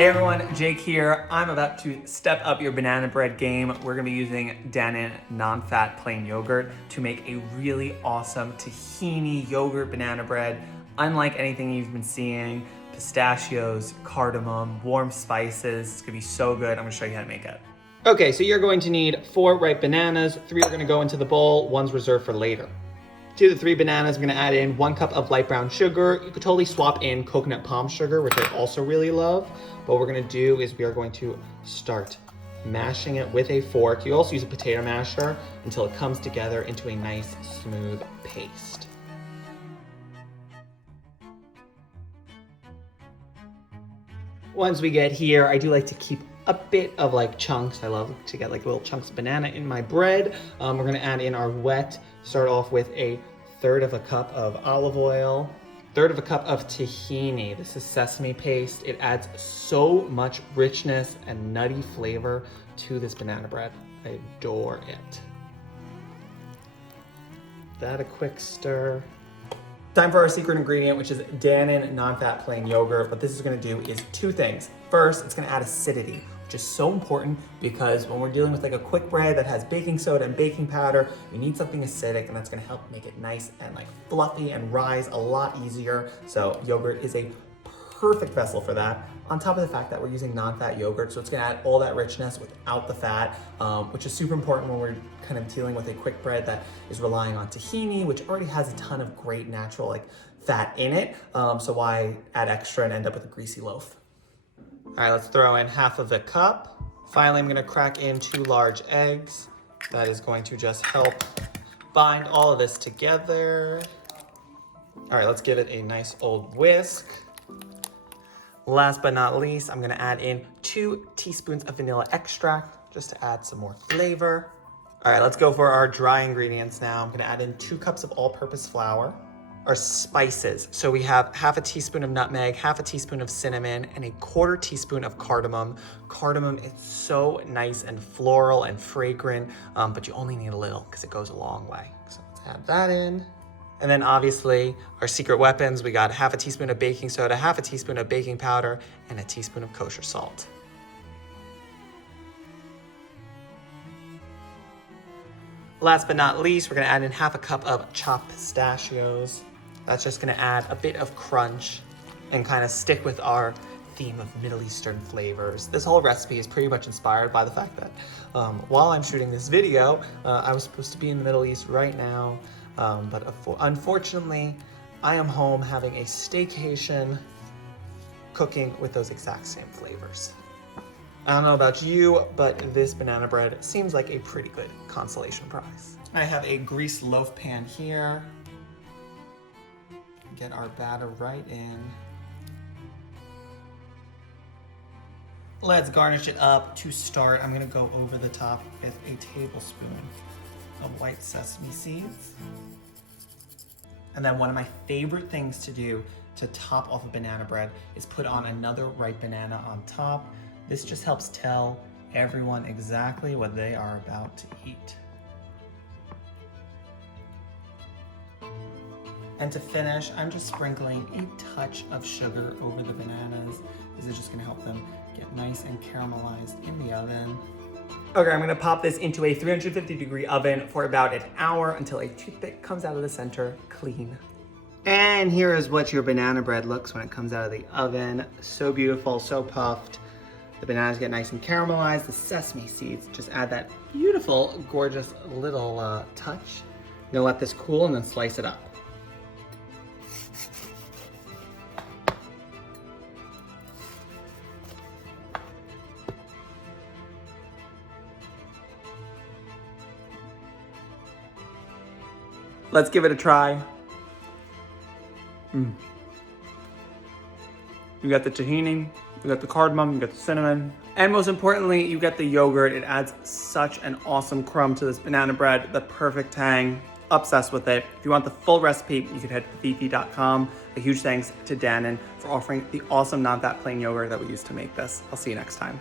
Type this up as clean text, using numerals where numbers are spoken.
Hey everyone, Jake here. I'm about to step up your banana bread game. We're gonna be using Dannon Nonfat Plain Yogurt to make a really awesome tahini yogurt banana bread. Unlike anything you've been seeing, pistachios, cardamom, warm spices. It's gonna be so good. I'm gonna show you how to make it. Okay, so you're going to need 4 ripe bananas. 3 are gonna go into the bowl, 1's reserved for later. To the 3 bananas, I'm gonna add in 1 cup of light brown sugar. You could totally swap in coconut palm sugar, which I also really love. But what we're gonna do is we are going to start mashing it with a fork. You also use a potato masher until it comes together into a nice smooth paste. Once we get here, I do like to keep a bit of like chunks. I love to get like little chunks of banana in my bread. We're gonna add in our wet. Start off with a 1/3 of a cup of olive oil, 1/3 of a cup of tahini. This is sesame paste. It adds so much richness and nutty flavor to this banana bread. I adore it. That a quick stir. Time for our secret ingredient, which is Dannon Nonfat Plain Yogurt. What this is gonna do is 2 things. First, it's gonna add acidity, which is so important because when we're dealing with like a quick bread that has baking soda and baking powder, you need something acidic, and that's gonna help make it nice and like fluffy and rise a lot easier. So yogurt is a perfect vessel for that. On top of the fact that we're using non-fat yogurt, so it's gonna add all that richness without the fat, which is super important when we're kind of dealing with a quick bread that is relying on tahini, which already has a ton of great natural like fat in it. So why add extra and end up with a greasy loaf? All right, let's throw in 1/2 of the cup. Finally, I'm gonna crack in 2 large eggs. That is going to just help bind all of this together. All right, let's give it a nice old whisk. Last but not least, I'm gonna add in 2 teaspoons of vanilla extract just to add some more flavor. All right, let's go for our dry ingredients now. I'm gonna add in 2 cups of all-purpose flour. Our spices. So we have 1/2 teaspoon of nutmeg, 1/2 teaspoon of cinnamon, and a 1/4 teaspoon of cardamom. Cardamom is so nice and floral and fragrant, but you only need a little because it goes a long way. So let's add that in. And then obviously our secret weapons, we got 1/2 teaspoon of baking soda, 1/2 teaspoon of baking powder, and a teaspoon of kosher salt. Last but not least, we're gonna add in 1/2 cup of chopped pistachios. That's just gonna add a bit of crunch and kind of stick with our theme of Middle Eastern flavors. This whole recipe is pretty much inspired by the fact that while I'm shooting this video, I was supposed to be in the Middle East right now, but unfortunately, I am home having a staycation, cooking with those exact same flavors. I don't know about you, but this banana bread seems like a pretty good consolation prize. I have a greased loaf pan here. Get our batter right in. Let's garnish it up. To start, I'm gonna go over the top with a tablespoon of white sesame seeds. And then one of my favorite things to do to top off a banana bread is put on another ripe banana on top. This just helps tell everyone exactly what they are about to eat. And to finish, I'm just sprinkling a touch of sugar over the bananas. This is just gonna help them get nice and caramelized in the oven. Okay, I'm gonna pop this into a 350-degree oven for about an hour until a toothpick comes out of the center clean. And here is what your banana bread looks when it comes out of the oven. So beautiful, so puffed. The bananas get nice and caramelized. The sesame seeds just add that beautiful, gorgeous little touch. I'm gonna let this cool and then slice it up. Let's give it a try. You got the tahini, you got the cardamom, you got the cinnamon, and most importantly, you get the yogurt. It adds such an awesome crumb to this banana bread, the perfect tang. Obsessed with it. If you want the full recipe, you can head to feedfeed.com. A huge thanks to Dannon for offering the awesome non-fat plain yogurt that we used to make this. I'll see you next time.